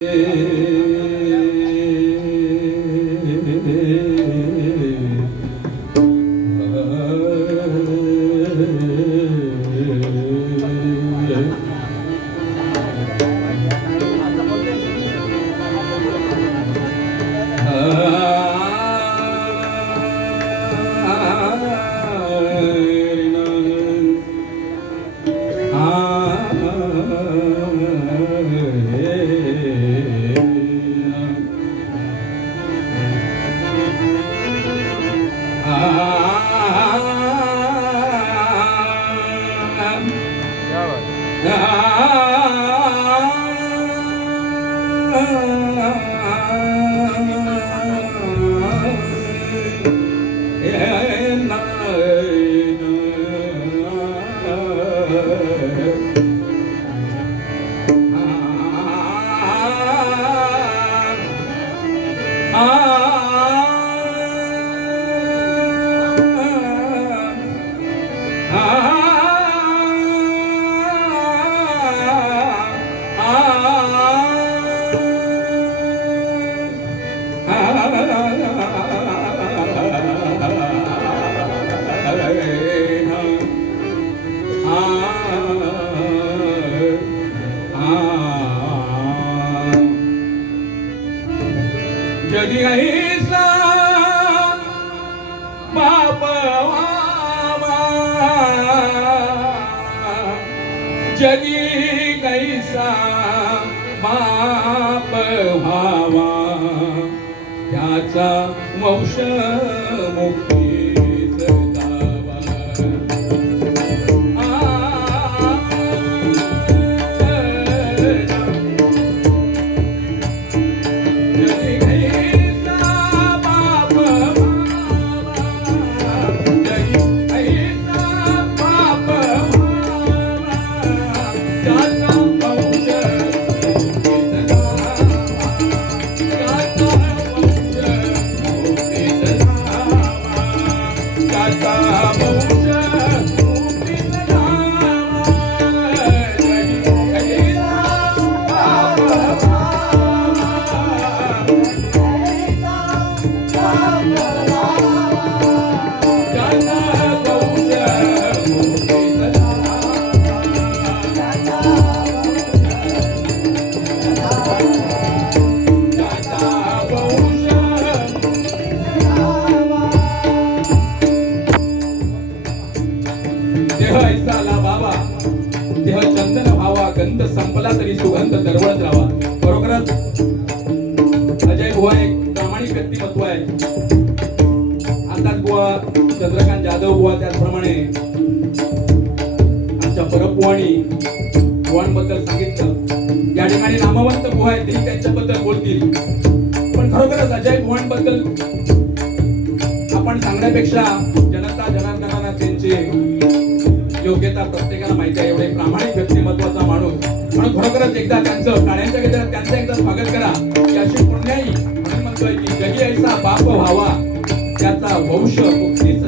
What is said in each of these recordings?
哎。Yeah. कधी ऐसा बाप जगी कैसा बाप व्हावा त्याचा वंश मुक्ती त्याचा देह ऐसा आला बाबा. देह चंदन व्हावा गंध संपला तरी सुगंध दरवळत राहावा. खरोखरच? अजय बुवा एक प्रामाणिक व्यक्तिमत्व आहे. आताच बुवा चंद्रकांत जाधव बुवा त्याचप्रमाणे आमच्या परबुवानी बुवांबद्दल सांगितलं. या ठिकाणी नामवंत बुवा आहेत तेही त्यांच्याबद्दल बोलतील. पण खरोखरच अजय बुवांबद्दल आपण सांगण्यापेक्षा जनता जनार्दनांना त्यांचे योग्यता प्रत्येकाला माहिती आहे एवढे प्रामाणिक व्यक्तिमत्वाचा माणूस. म्हणून खरोखरच एकदा त्यांचं प्राण्यांच्या गजरात त्यांचं एकदा स्वागत करा. की अशी म्हणून म्हणतोय की जगी ऐसा बाप व्हावा त्याचा वंश मुक्तीच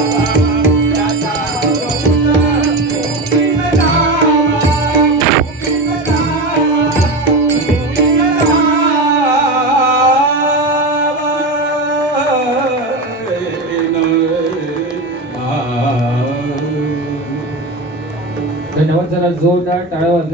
Música